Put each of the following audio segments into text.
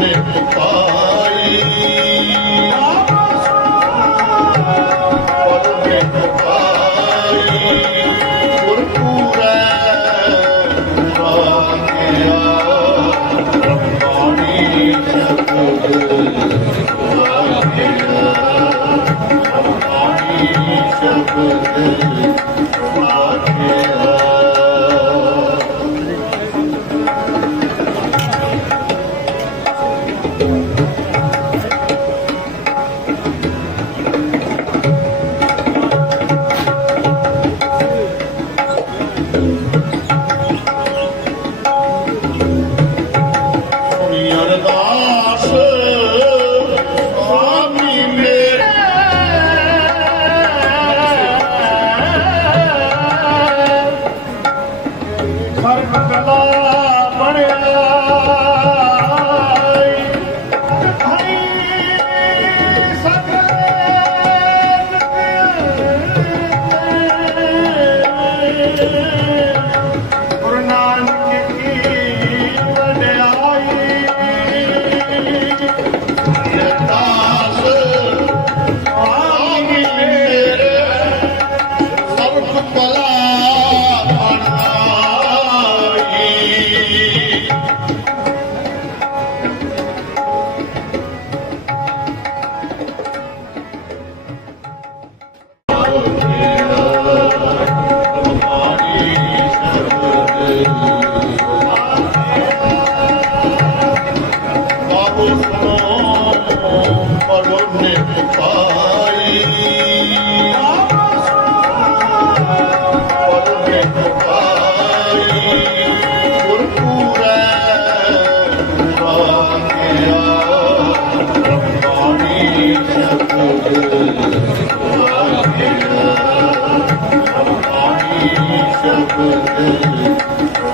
ਨੇ ਪੁਕਾਰੀ ਪ੍ਰਭ ਨੇ ਪੁਕਾਰੀ ਗੁਰਪੂਰੈ ਵਾਕਿਆ ਰਮਾਣੀ ਸਤਿਗੁਰ ਵਾਕਿਆ ਰਮਾਣੀ ਸਤਿਗੁਰ ਸ਼ਬਦ ਵਾਕਿਆ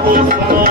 bagunça